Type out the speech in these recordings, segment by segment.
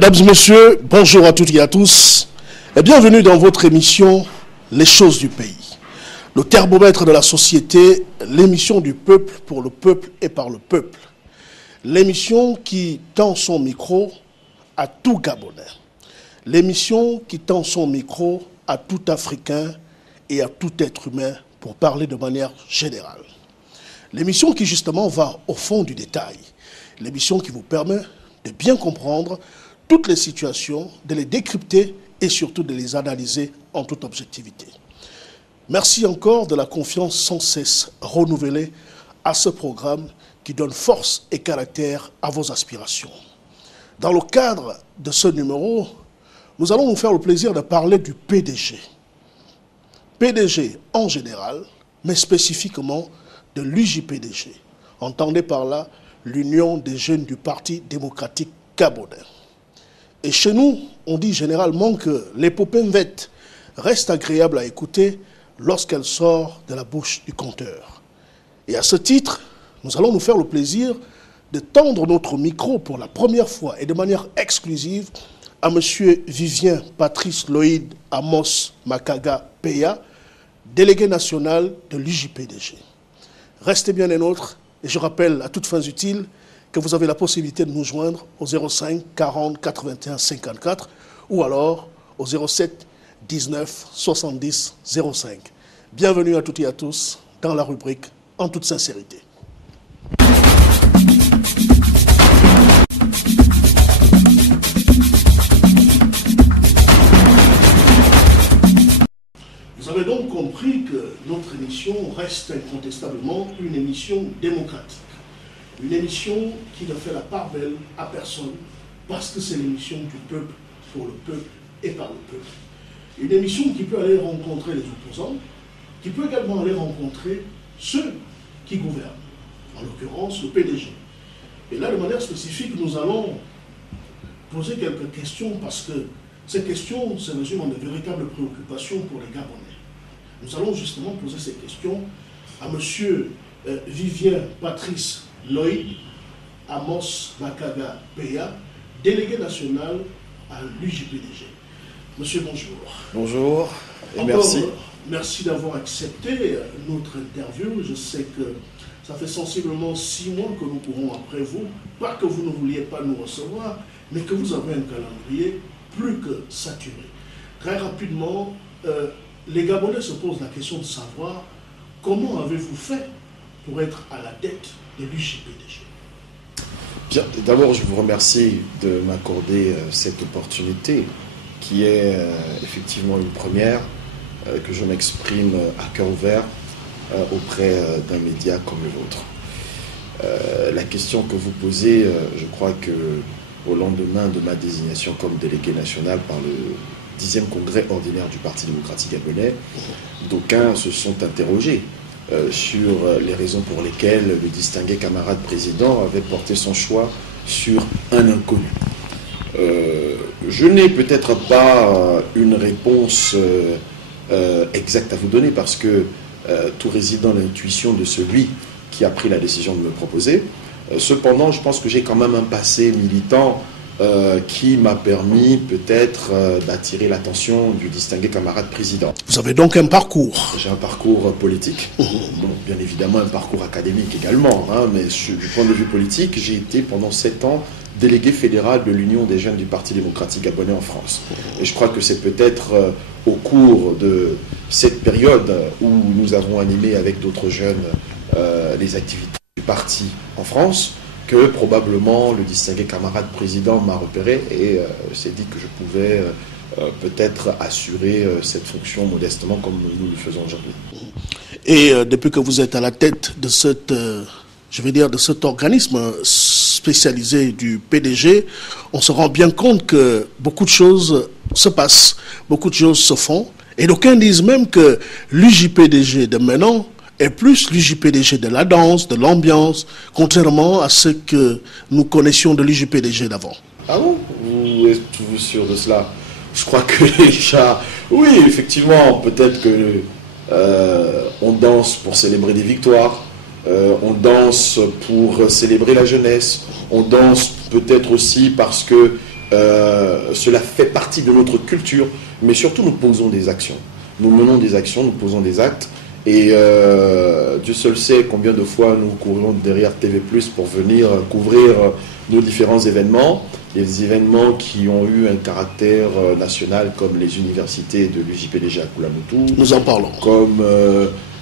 Mesdames et messieurs, bonjour à toutes et à tous et bienvenue dans votre émission Les choses du pays. Le thermomètre de la société, l'émission du peuple pour le peuple et par le peuple. L'émission qui tend son micro à tout Gabonais. L'émission qui tend son micro à tout Africain et à tout être humain pour parler de manière générale. L'émission qui justement va au fond du détail. L'émission qui vous permet de bien comprendre toutes les situations, de les décrypter et surtout de les analyser en toute objectivité. Merci encore de la confiance sans cesse renouvelée à ce programme qui donne force et caractère à vos aspirations. Dans le cadre de ce numéro, nous allons nous faire le plaisir de parler du PDG. PDG en général, mais spécifiquement de l'UJPDG. Entendez par là l'Union des jeunes du Parti démocratique gabonais. Et chez nous, on dit généralement que l'épopée mvette reste agréable à écouter lorsqu'elle sort de la bouche du conteur. Et à ce titre, nous allons nous faire le plaisir de tendre notre micro pour la première fois et de manière exclusive à M. Vivien Patrice Loïd Amos Makaga Peya, délégué national de l'UJPDG. Restez bien les nôtres et je rappelle à toutes fins utiles que vous avez la possibilité de nous joindre au 05 40 81 54 ou alors au 07 19 70 05. Bienvenue à toutes et à tous dans la rubrique En toute sincérité. Vous avez donc compris que notre émission reste incontestablement une émission démocratique. Une émission qui ne fait la part belle à personne parce que c'est l'émission du peuple pour le peuple et par le peuple. Une émission qui peut aller rencontrer les opposants, qui peut également aller rencontrer ceux qui gouvernent, en l'occurrence le PDG. Et là, de manière spécifique, nous allons poser quelques questions parce que ces questions se résument en de véritables préoccupations pour les Gabonais. Nous allons justement poser ces questions à M. Vivien Patrice Loïd Amos Makaga Peya, délégué national à l'UJPDG. Monsieur, bonjour. Bonjour et encore, merci. Merci d'avoir accepté notre interview. Je sais que ça fait sensiblement 6 mois que nous courons après vous. Pas que vous ne vouliez pas nous recevoir, mais que vous avez un calendrier plus que saturé. Très rapidement, les Gabonais se posent la question de savoir comment avez-vous fait pour être à la tête de l'UJPDG. Bien, d'abord, je vous remercie de m'accorder cette opportunité qui est effectivement une première, que je m'exprime à cœur ouvert auprès d'un média comme le vôtre. La question que vous posez, je crois que au lendemain de ma désignation comme délégué national par le 10e congrès ordinaire du Parti démocratique gabonais, d'aucuns se sont interrogés sur les raisons pour lesquelles le distingué camarade président avait porté son choix sur un inconnu. Je n'ai peut-être pas une réponse exacte à vous donner parce que tout réside dans l'intuition de celui qui a pris la décision de me proposer. Cependant, je pense que j'ai quand même un passé militant qui m'a permis peut-être d'attirer l'attention du distingué camarade président. Vous avez donc un parcours. J'ai un parcours politique, bon, bien évidemment un parcours académique également, hein, mais du point de vue politique, j'ai été pendant 7 ans délégué fédéral de l'Union des jeunes du Parti démocratique gabonais en France. Et je crois que c'est peut-être au cours de cette période où nous avons animé avec d'autres jeunes les activités du parti en France, que probablement le distingué camarade président m'a repéré et s'est dit que je pouvais peut-être assurer cette fonction modestement comme nous le faisons aujourd'hui. Et depuis que vous êtes à la tête de cette, de cet organisme spécialisé du PDG, on se rend bien compte que beaucoup de choses se passent, beaucoup de choses se font. Et d'aucuns disent même que l'UJPDG de maintenant est plus l'UJPDG de la danse, de l'ambiance, contrairement à ce que nous connaissions de l'UJPDG d'avant. Ah bon? Vous êtes-vous sûr de cela? Je crois que déjà, oui, effectivement, peut-être que on danse pour célébrer des victoires, on danse pour célébrer la jeunesse, on danse peut-être aussi parce que Cela fait partie de notre culture, mais surtout nous posons des actions. Nous menons des actions, nous posons des actes. Et Dieu seul sait combien de fois nous courons derrière TV+, pour venir couvrir nos différents événements. Des événements qui ont eu un caractère national, comme les universités de l'UJPDG à Koulamoutou. Nous en parlons. Comme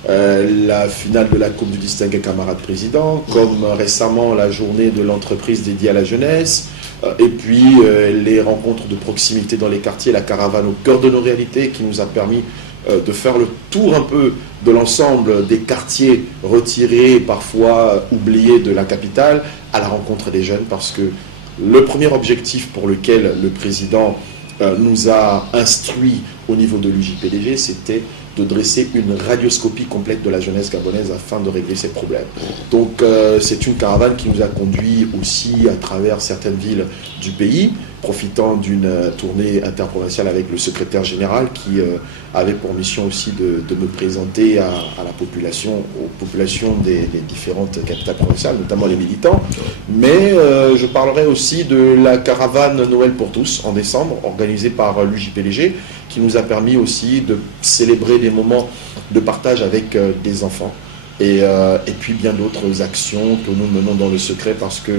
la finale de la Coupe du distingué camarade président, comme récemment la journée de l'entreprise dédiée à la jeunesse, et puis les rencontres de proximité dans les quartiers, la caravane au cœur de nos réalités qui nous a permis de faire le tour un peu de l'ensemble des quartiers retirés, parfois oubliés de la capitale, à la rencontre des jeunes, parce que le premier objectif pour lequel le président nous a instruit au niveau de l'UJPDG, c'était de dresser une radioscopie complète de la jeunesse gabonaise afin de régler ces problèmes. Donc c'est une caravane qui nous a conduit aussi à travers certaines villes du pays, profitant d'une tournée interprovinciale avec le secrétaire général qui avait pour mission aussi de me présenter à la population, aux populations des différentes capitales provinciales, notamment les militants. Mais je parlerai aussi de la caravane Noël pour tous en décembre, organisée par l'UJPDG, qui nous a permis aussi de célébrer des moments de partage avec des enfants. Et puis bien d'autres actions que nous menons dans le secret, parce que,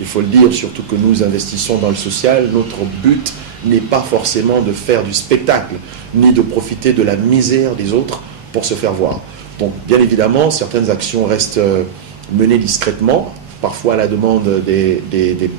il faut le dire, surtout que nous investissons dans le social, notre but n'est pas forcément de faire du spectacle, ni de profiter de la misère des autres pour se faire voir. Donc bien évidemment, certaines actions restent menées discrètement, parfois à la demande des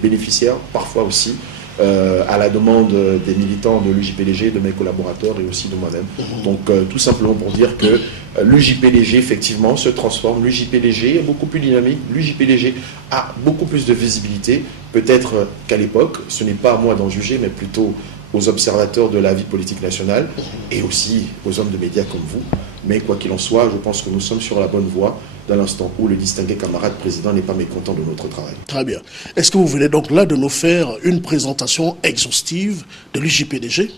bénéficiaires, parfois aussi à la demande des militants de l'UJPDG, de mes collaborateurs et aussi de moi-même. Donc tout simplement pour dire que l'UJPDG effectivement se transforme, l'UJPDG est beaucoup plus dynamique, l'UJPDG a beaucoup plus de visibilité, peut-être qu'à l'époque, ce n'est pas à moi d'en juger, mais plutôt aux observateurs de la vie politique nationale et aussi aux hommes de médias comme vous. Mais quoi qu'il en soit, je pense que nous sommes sur la bonne voie dans l'instant où le distingué camarade président n'est pas mécontent de notre travail. Très bien. Est-ce que vous venez donc là de nous faire une présentation exhaustive de l'UJPDG?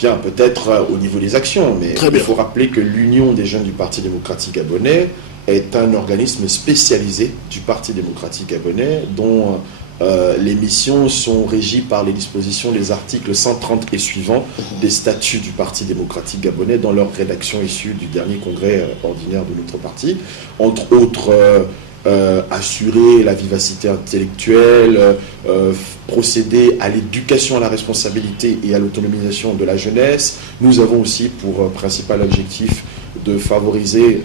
Bien, peut-être au niveau des actions, mais il faut rappeler que l'Union des jeunes du Parti démocratique gabonais est un organisme spécialisé du Parti démocratique gabonais dont les missions sont régies par les dispositions des articles 130 et suivants des statuts du Parti démocratique gabonais dans leur rédaction issue du dernier congrès ordinaire de notre parti. Entre autres, assurer la vivacité intellectuelle, procéder à l'éducation à la responsabilité et à l'autonomisation de la jeunesse. Nous avons aussi pour principal objectif de favoriser,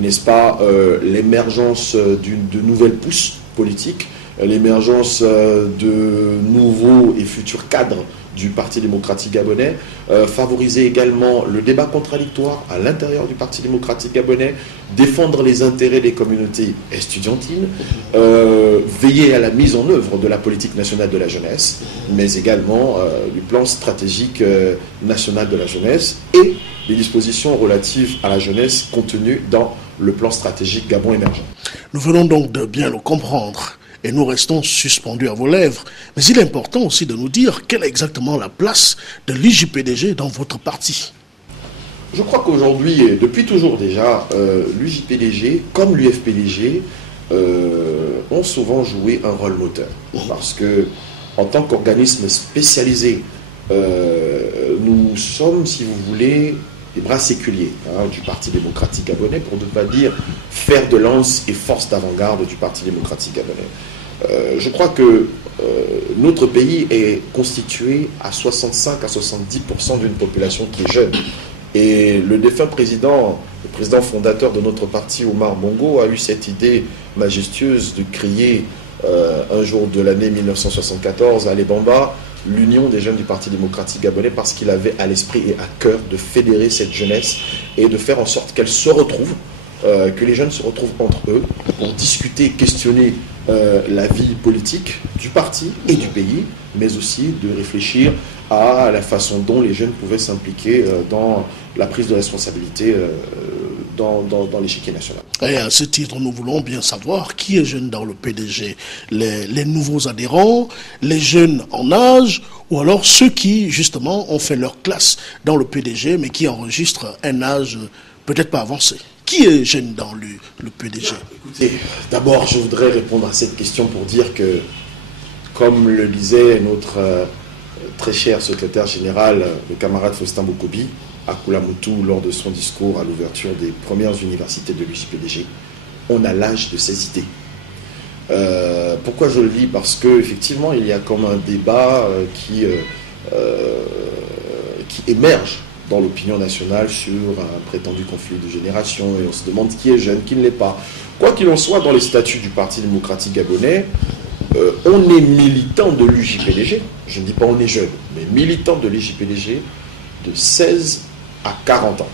n'est-ce pas, l'émergence de nouvelles pousses politiques, l'émergence de nouveaux et futurs cadres du Parti démocratique gabonais, favoriser également le débat contradictoire à l'intérieur du Parti démocratique gabonais, défendre les intérêts des communautés estudiantines, veiller à la mise en œuvre de la politique nationale de la jeunesse, mais également du plan stratégique national de la jeunesse et les dispositions relatives à la jeunesse contenues dans le plan stratégique Gabon émergent. Nous venons donc de bien le comprendre. Et nous restons suspendus à vos lèvres. Mais il est important aussi de nous dire quelle est exactement la place de l'UJPDG dans votre parti. Je crois qu'aujourd'hui, et depuis toujours déjà, l'UJPDG, comme l'UFPDG, ont souvent joué un rôle moteur. Parce que, en tant qu'organisme spécialisé, nous sommes, si vous voulez, les bras séculiers du Parti démocratique gabonais, pour ne pas dire fer de lance et force d'avant-garde du Parti démocratique gabonais. Je crois que notre pays est constitué à 65 à 70% d'une population qui est jeune. Et le défunt président, le président fondateur de notre parti, Omar Bongo, a eu cette idée majestueuse de créer un jour de l'année 1974 à Lebamba l'Union des jeunes du Parti démocratique gabonais, parce qu'il avait à l'esprit et à cœur de fédérer cette jeunesse et de faire en sorte qu'elle se retrouve, que les jeunes se retrouvent entre eux pour discuter, questionner la vie politique du parti et du pays, mais aussi de réfléchir à la façon dont les jeunes pouvaient s'impliquer dans la prise de responsabilité dans l'échiquier national. Et à ce titre, nous voulons bien savoir qui est jeune dans le PDG. Les nouveaux adhérents, les jeunes en âge, ou alors ceux qui, justement, ont fait leur classe dans le PDG, mais qui enregistrent un âge peut-être pas avancé. Qui est jeune dans le PDG? Écoutez, d'abord, je voudrais répondre à cette question pour dire que Comme le disait notre très cher secrétaire général, le camarade Faustin Bokobi, à Koulamoutou, lors de son discours à l'ouverture des premières universités de l'UJPDG, on a l'âge de ses idées. Pourquoi je le dis? Parce qu'effectivement, il y a comme un débat qui émerge dans l'opinion nationale sur un prétendu conflit de génération, et on se demande qui est jeune, qui ne l'est pas. Quoi qu'il en soit, dans les statuts du Parti démocratique gabonais, on est militant de l'UJPDG, je ne dis pas on est jeune, mais militant de l'UJPDG de 16 à 40 ans.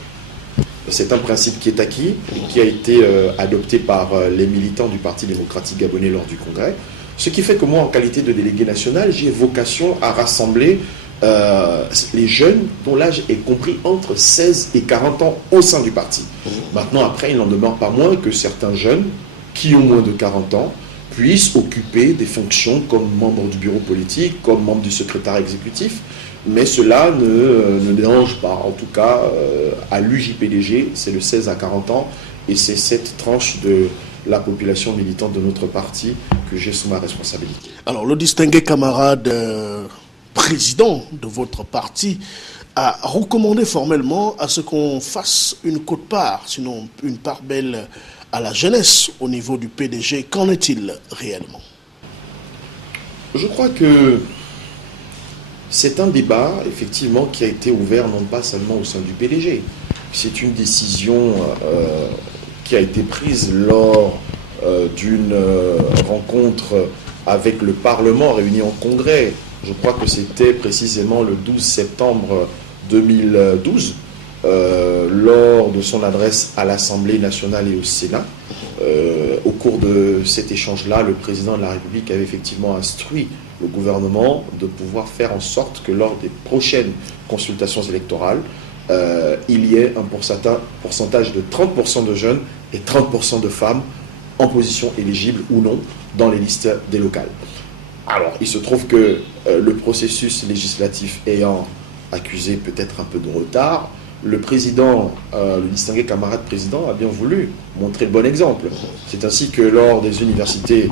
C'est un principe qui est acquis et qui a été adopté par les militants du Parti démocratique gabonais lors du congrès. Ce qui fait que moi, en qualité de délégué national, j'ai vocation à rassembler les jeunes dont l'âge est compris entre 16 et 40 ans au sein du parti. Maintenant, après, il n'en demeure pas moins que certains jeunes qui ont moins de 40 ans puissent occuper des fonctions comme membre du bureau politique, comme membre du secrétariat exécutif, mais cela ne dérange pas. En tout cas, à l'UJPDG, c'est le 16 à 40 ans, et c'est cette tranche de la population militante de notre parti que j'ai sous ma responsabilité. Alors, le distingué camarade président de votre parti a recommandé formellement à ce qu'on fasse une quote-part, sinon une part belle à la jeunesse au niveau du PDG. Qu'en est-il réellement? Je crois que c'est un débat, effectivement, qui a été ouvert non pas seulement au sein du PDG. C'est une décision qui a été prise lors d'une rencontre avec le Parlement réuni en congrès. Je crois que c'était précisément le 12 septembre 2012, lors de son adresse à l'Assemblée nationale et au Sénat. Au cours de cet échange-là, le président de la République avait effectivement instruit le gouvernement de pouvoir faire en sorte que lors des prochaines consultations électorales, il y ait un pourcentage de 30% de jeunes et 30% de femmes en position éligible ou non dans les listes des locales. Alors, il se trouve que le processus législatif ayant accusé peut-être un peu de retard, le président, le distingué camarade président, a bien voulu montrer le bon exemple. C'est ainsi que lors des universités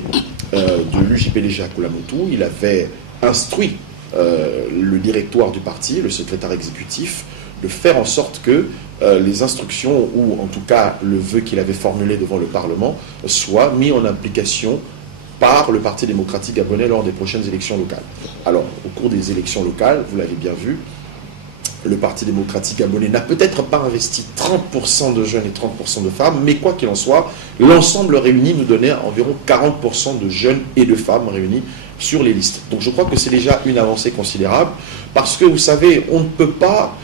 de l'UJPDG à Koulamoutou, il avait instruit le directoire du parti, le secrétaire exécutif, de faire en sorte que les instructions, ou en tout cas le vœu qu'il avait formulé devant le Parlement, soient mis en application par le Parti démocratique gabonais lors des prochaines élections locales. Alors, au cours des élections locales, vous l'avez bien vu, le Parti démocratique gabonais n'a peut-être pas investi 30% de jeunes et 30% de femmes, mais quoi qu'il en soit, l'ensemble réuni nous donnait environ 40% de jeunes et de femmes réunis sur les listes. Donc je crois que c'est déjà une avancée considérable, parce que vous savez, on ne peut pas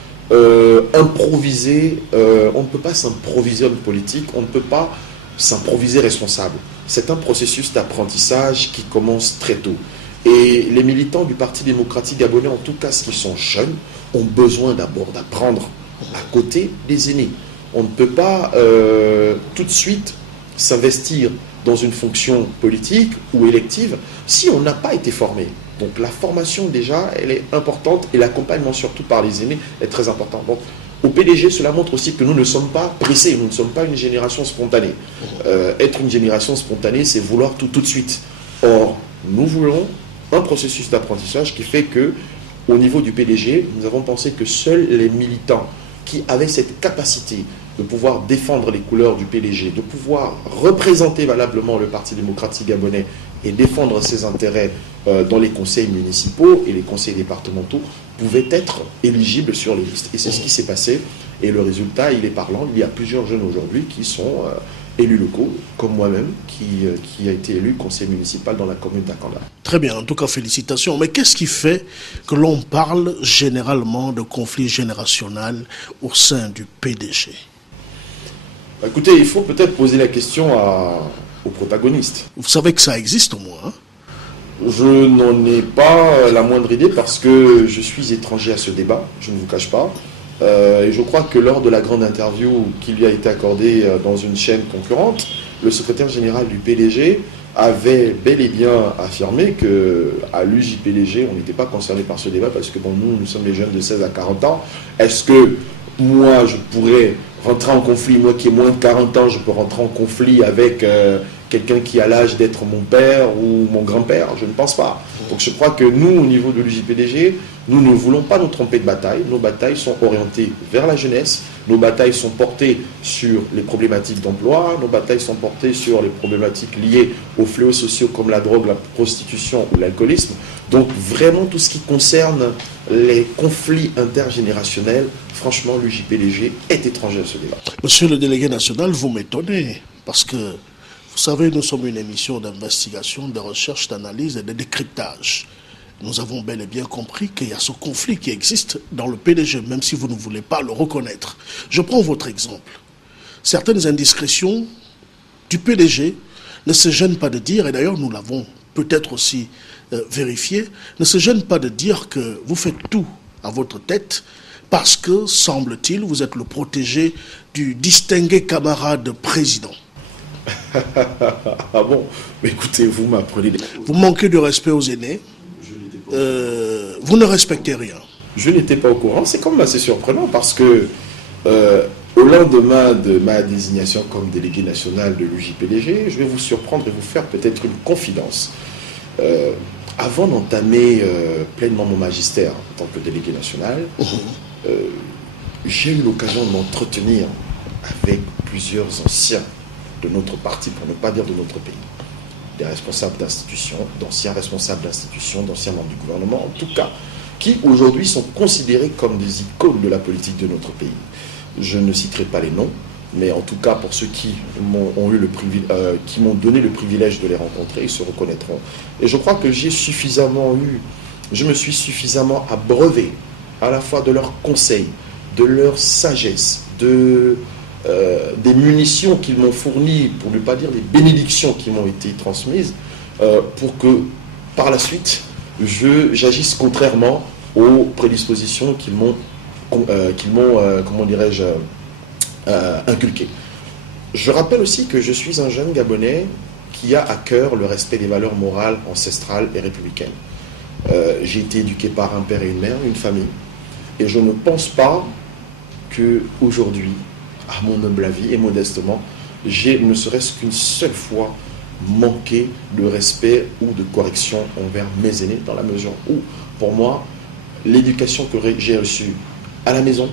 improviser, on ne peut pas s'improviser homme politique, on ne peut pas s'improviser responsable. C'est un processus d'apprentissage qui commence très tôt. Et les militants du Parti démocratique gabonais, en tout cas ceux qui sont jeunes, ont besoin d'abord d'apprendre à côté des aînés. On ne peut pas tout de suite s'investir dans une fonction politique ou élective si on n'a pas été formé. Donc la formation déjà, elle est importante, et l'accompagnement surtout par les aînés est très important. Donc au PDG, cela montre aussi que nous ne sommes pas pressés, nous ne sommes pas une génération spontanée. Être une génération spontanée, c'est vouloir tout de suite. Or, nous voulons un processus d'apprentissage qui fait que, au niveau du PDG, nous avons pensé que seuls les militants qui avaient cette capacité de pouvoir défendre les couleurs du PDG, de pouvoir représenter valablement le Parti démocratique gabonais et défendre ses intérêts dans les conseils municipaux et les conseils départementaux, pouvaient être éligibles sur les listes. Et c'est ce qui s'est passé, et le résultat, il est parlant. Il y a plusieurs jeunes aujourd'hui qui sont élus locaux, comme moi-même, qui a été élu conseiller municipal dans la commune d'Akanda. Très bien, en tout cas félicitations. Mais qu'est-ce qui fait que l'on parle généralement de conflit générationnel au sein du PDG? Écoutez, il faut peut-être poser la question aux protagonistes. Vous savez que ça existe au moins, hein? Je n'en ai pas la moindre idée, parce que je suis étranger à ce débat, je ne vous cache pas. Et je crois que lors de la grande interview qui lui a été accordée dans une chaîne concurrente, le secrétaire général du PDG avait bel et bien affirmé qu'à l'UJPDG, on n'était pas concerné par ce débat, parce que bon, nous sommes les jeunes de 16 à 40 ans. Est-ce que moi, je pourrais rentrer en conflit, moi qui ai moins de 40 ans, je peux rentrer en conflit avec quelqu'un qui a l'âge d'être mon père ou mon grand-père, je ne pense pas. Donc je crois que nous, au niveau de l'UJPDG, nous ne voulons pas nous tromper de bataille. Nos batailles sont orientées vers la jeunesse, nos batailles sont portées sur les problématiques d'emploi, nos batailles sont portées sur les problématiques liées aux fléaux sociaux comme la drogue, la prostitution ou l'alcoolisme. Donc vraiment tout ce qui concerne les conflits intergénérationnels, franchement l'UJPDG est étranger à ce débat. Monsieur le délégué national, vous m'étonnez parce que vous savez, nous sommes une émission d'investigation, de recherche, d'analyse et de décryptage. Nous avons bel et bien compris qu'il y a ce conflit qui existe dans le PDG, même si vous ne voulez pas le reconnaître. Je prends votre exemple. Certaines indiscrétions du PDG ne se gênent pas de dire, et d'ailleurs nous l'avons peut-être aussi vérifié, ne se gênent pas de dire que vous faites tout à votre tête parce que, semble-t-il, vous êtes le protégé du distingué camarade président. Ah bon? Mais écoutez, vous m'apprenez... Vous manquez de respect aux aînés. Vous ne respectez rien. Je n'étais pas au courant. C'est quand même assez surprenant parce que au lendemain de ma désignation comme délégué national de l'UJPDG, je vais vous surprendre et vous faire peut-être une confidence. Avant d'entamer pleinement mon magistère en tant que délégué national, j'ai eu l'occasion de m'entretenir avec plusieurs anciens de notre parti, pour ne pas dire de notre pays. Des responsables d'institutions, d'anciens responsables d'institutions, d'anciens membres du gouvernement, en tout cas, qui aujourd'hui sont considérés comme des icônes de la politique de notre pays. Je ne citerai pas les noms, mais en tout cas, pour ceux qui m'ont donné le privilège de les rencontrer, ils se reconnaîtront. Et je crois que je me suis suffisamment abreuvé à la fois de leurs conseils, de leur sagesse, des munitions qu'ils m'ont fournies, pour ne pas dire des bénédictions qui m'ont été transmises, pour que par la suite, j'agisse contrairement aux prédispositions qu'ils m'ont, comment dirais-je, inculquées. Je rappelle aussi que je suis un jeune Gabonais qui a à cœur le respect des valeurs morales ancestrales et républicaines. J'ai été éduqué par un père et une mère, une famille, et je ne pense pas qu'aujourd'hui, à mon humble avis et modestement, j'ai ne serait-ce qu'une seule fois manqué de respect ou de correction envers mes aînés, dans la mesure où, pour moi, l'éducation que j'ai reçue à la maison,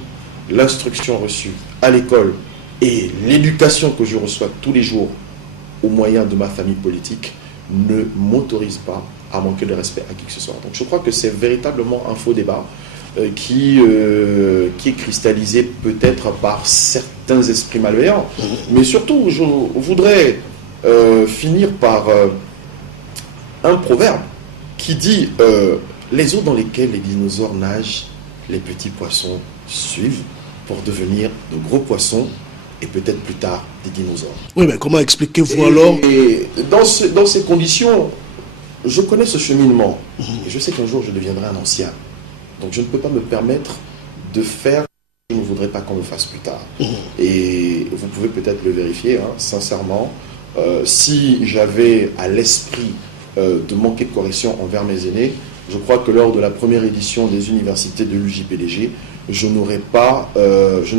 l'instruction reçue à l'école et l'éducation que je reçois tous les jours au moyen de ma famille politique ne m'autorise pas à manquer de respect à qui que ce soit. Donc je crois que c'est véritablement un faux débat qui est cristallisé peut-être par certains esprits malveillants. Mais surtout, je voudrais finir par un proverbe qui dit les eaux dans lesquelles les dinosaures nagent, les petits poissons suivent pour devenir de gros poissons et peut-être plus tard des dinosaures. Oui, mais comment expliquez-vous alors? Et dans ces conditions, je connais ce cheminement et je sais qu'un jour je deviendrai un ancien. Donc je ne peux pas me permettre de faire ce que je ne voudrais pas qu'on le fasse plus tard. Et vous pouvez peut-être le vérifier, hein, sincèrement. Si j'avais à l'esprit de manquer de correction envers mes aînés, je crois que lors de la première édition des universités de l'UJPDG, je ne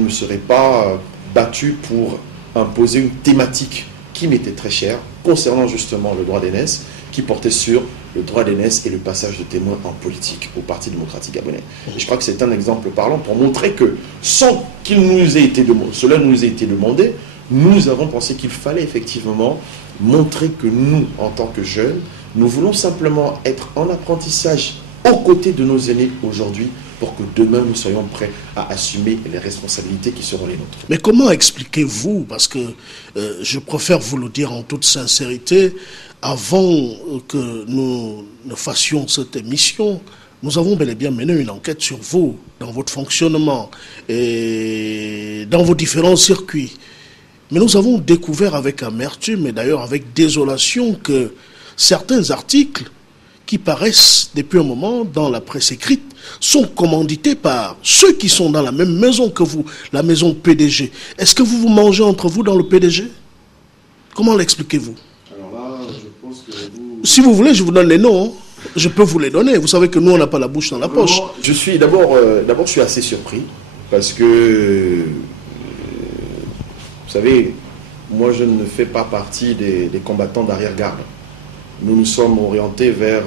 me serais pas battu pour imposer une thématique qui m'était très chère, concernant justement le droit d'aînesse, qui portait sur le droit d'aînesse et le passage de témoins en politique au Parti démocratique gabonais. Et je crois que c'est un exemple parlant pour montrer que, sans qu'il nous ait été demandé, cela nous ait été demandé, nous avons pensé qu'il fallait effectivement montrer que nous, en tant que jeunes, nous voulons simplement être en apprentissage aux côtés de nos aînés aujourd'hui pour que demain nous soyons prêts à assumer les responsabilités qui seront les nôtres. Mais comment expliquez-vous, parce que je préfère vous le dire en toute sincérité, avant que nous ne fassions cette émission, nous avons bel et bien mené une enquête sur vous, dans votre fonctionnement et dans vos différents circuits. Mais nous avons découvert avec amertume et d'ailleurs avec désolation que certains articles qui paraissent depuis un moment dans la presse écrite sont commandités par ceux qui sont dans la même maison que vous, la maison PDG. Est-ce que vous vous mangez entre vous dans le PDG? Comment l'expliquez-vous? Alors là, je pense que vous... Si vous voulez, je vous donne les noms. Hein. Je peux vous les donner. Vous savez que nous, on n'a pas la bouche dans la poche. Je suis d'abord, je suis assez surpris parce que, vous savez, moi je ne fais pas partie des combattants d'arrière-garde. Nous nous sommes orientés vers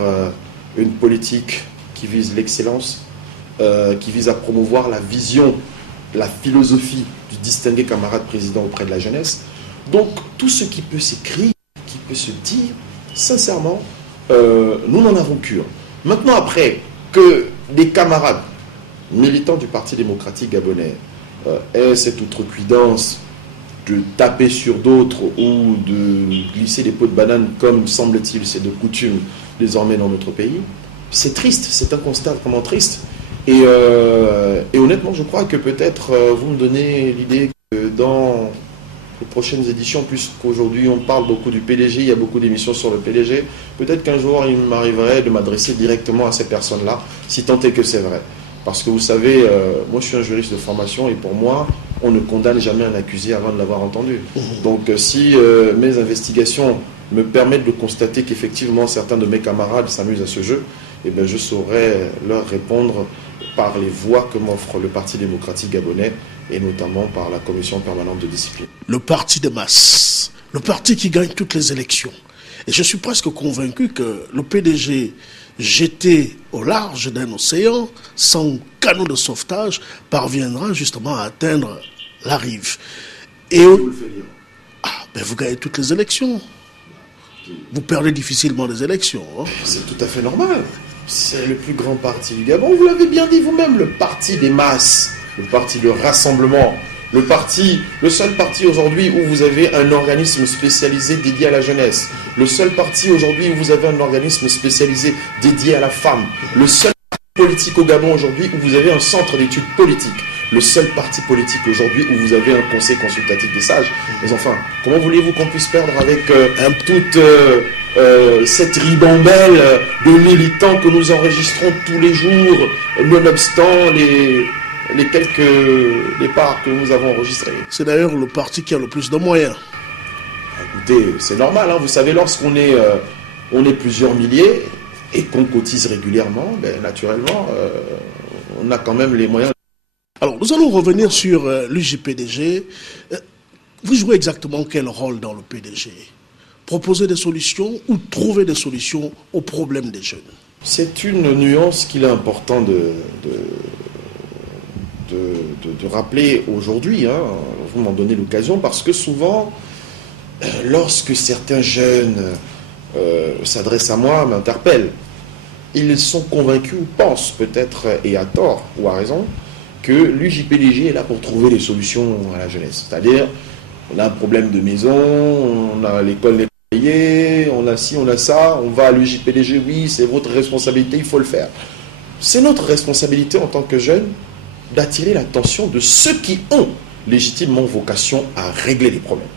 une politique qui vise l'excellence, qui vise à promouvoir la vision, la philosophie du distingué camarade président auprès de la jeunesse. Donc tout ce qui peut s'écrire, qui peut se dire, sincèrement, nous n'en avons cure. Maintenant, après que des camarades militants du Parti démocratique gabonais aient cette outrecuidance de taper sur d'autres ou de glisser des pots de banane, comme semble-t-il c'est de coutume désormais dans notre pays, c'est triste, c'est un constat vraiment triste. Et honnêtement, je crois que peut-être vous me donnez l'idée que dans les prochaines éditions, puisqu'aujourd'hui on parle beaucoup du PDG, il y a beaucoup d'émissions sur le PDG, peut-être qu'un jour il m'arriverait de m'adresser directement à ces personnes-là, si tant est que c'est vrai. Parce que vous savez, moi je suis un juriste de formation et pour moi, on ne condamne jamais un accusé avant de l'avoir entendu. Donc si mes investigations me permettent de constater qu'effectivement certains de mes camarades s'amusent à ce jeu, eh bien, je saurais leur répondre par les voies que m'offre le Parti démocratique gabonais et notamment par la commission permanente de discipline. Le parti de masse, le parti qui gagne toutes les élections. Et je suis presque convaincu que le PDG, jeté au large d'un océan, sans canot de sauvetage, parviendra justement à atteindre la rive. Et vous gagnez toutes les élections. Vous perdez difficilement les élections. Hein. C'est tout à fait normal. C'est le plus grand parti du Gabon. Vous l'avez bien dit vous-même, le parti des masses, le parti de rassemblement, le seul parti aujourd'hui où vous avez un organisme spécialisé dédié à la jeunesse, le seul parti aujourd'hui où vous avez un organisme spécialisé dédié à la femme, le seul parti politique au Gabon aujourd'hui où vous avez un centre d'études politiques, le seul parti politique aujourd'hui où vous avez un conseil consultatif des sages. Mais enfin, comment voulez-vous qu'on puisse perdre avec toute cette ribambelle de militants que nous enregistrons tous les jours, nonobstant les quelques départs que nous avons enregistrés? C'est d'ailleurs le parti qui a le plus de moyens. Écoutez, c'est normal, hein, vous savez, lorsqu'on est, on est plusieurs milliers et qu'on cotise régulièrement, ben, naturellement, on a quand même les moyens. Alors, nous allons revenir sur l'UJPDG. Vous jouez exactement quel rôle dans le PDG? Proposer des solutions ou trouver des solutions aux problèmes des jeunes? C'est une nuance qu'il est important de rappeler aujourd'hui. Hein. Vous m'en donnez l'occasion parce que souvent, lorsque certains jeunes s'adressent à moi, m'interpellent, ils sont convaincus ou pensent peut-être, et à tort ou à raison, que l'UJPDG est là pour trouver des solutions à la jeunesse. C'est-à-dire, on a un problème de maison, on a l'école n'est pas payée, on a ci, on a ça, on va à l'UJPDG, oui, c'est votre responsabilité, il faut le faire. C'est notre responsabilité en tant que jeunes d'attirer l'attention de ceux qui ont légitimement vocation à régler les problèmes.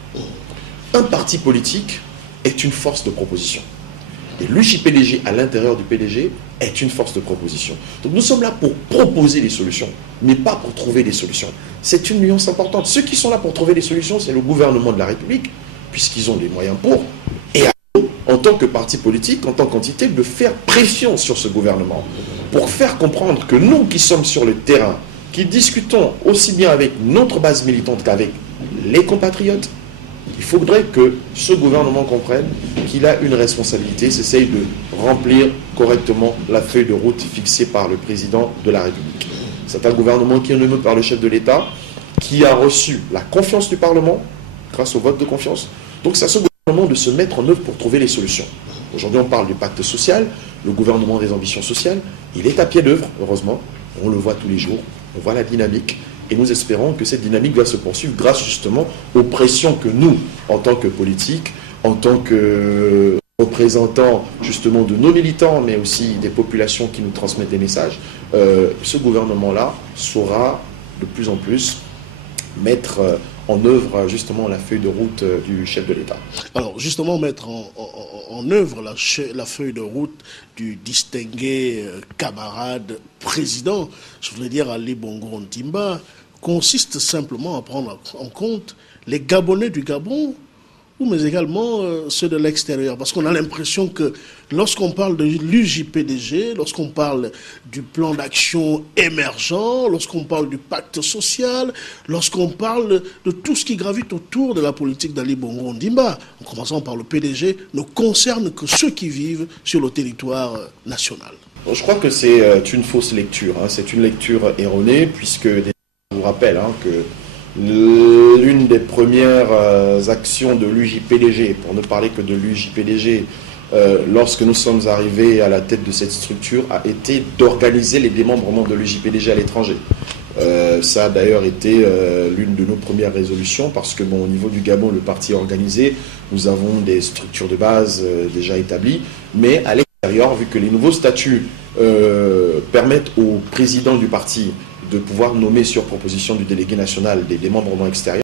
Un parti politique est une force de proposition. Et l'UJPDG à l'intérieur du PDG est une force de proposition. Donc nous sommes là pour proposer des solutions, mais pas pour trouver des solutions. C'est une nuance importante. Ceux qui sont là pour trouver des solutions, c'est le gouvernement de la République, puisqu'ils ont les moyens pour, et à nous, en tant que parti politique, en tant qu'entité, de faire pression sur ce gouvernement, pour faire comprendre que nous qui sommes sur le terrain, qui discutons aussi bien avec notre base militante qu'avec les compatriotes, il faudrait que ce gouvernement comprenne qu'il a une responsabilité, s'essaye de remplir correctement la feuille de route fixée par le président de la République. C'est un gouvernement qui est nommé par le chef de l'État, qui a reçu la confiance du Parlement, grâce au vote de confiance. Donc c'est à ce gouvernement de se mettre en œuvre pour trouver les solutions. Aujourd'hui, on parle du pacte social, le gouvernement des ambitions sociales. Il est à pied d'œuvre, heureusement. On le voit tous les jours, on voit la dynamique. Et nous espérons que cette dynamique va se poursuivre grâce justement aux pressions que nous, en tant que politiques, en tant que représentants justement de nos militants, mais aussi des populations qui nous transmettent des messages, ce gouvernement-là saura de plus en plus mettre en œuvre justement la feuille de route du chef de l'État. Alors justement mettre en œuvre la feuille de route du distingué camarade président, je voulais dire Ali Bongo Ondimba, consiste simplement à prendre en compte les Gabonais du Gabon mais également ceux de l'extérieur. Parce qu'on a l'impression que lorsqu'on parle de l'UJPDG, lorsqu'on parle du plan d'action émergent, lorsqu'on parle du pacte social, lorsqu'on parle de tout ce qui gravite autour de la politique d'Ali Bongo Ondimba, en commençant par le PDG, ne concerne que ceux qui vivent sur le territoire national. Je crois que c'est une fausse lecture, hein. C'est une lecture erronée, puisque je vous rappelle que l'une des premières actions de l'UJPDG, pour ne parler que de l'UJPDG, lorsque nous sommes arrivés à la tête de cette structure, a été d'organiser les démembrements de l'UJPDG à l'étranger. Ça a d'ailleurs été l'une de nos premières résolutions, parce que au niveau du Gabon, le parti est organisé, nous avons des structures de base déjà établies, mais à l'extérieur, vu que les nouveaux statuts permettent au président du parti de pouvoir nommer sur proposition du délégué national des démembrements extérieurs,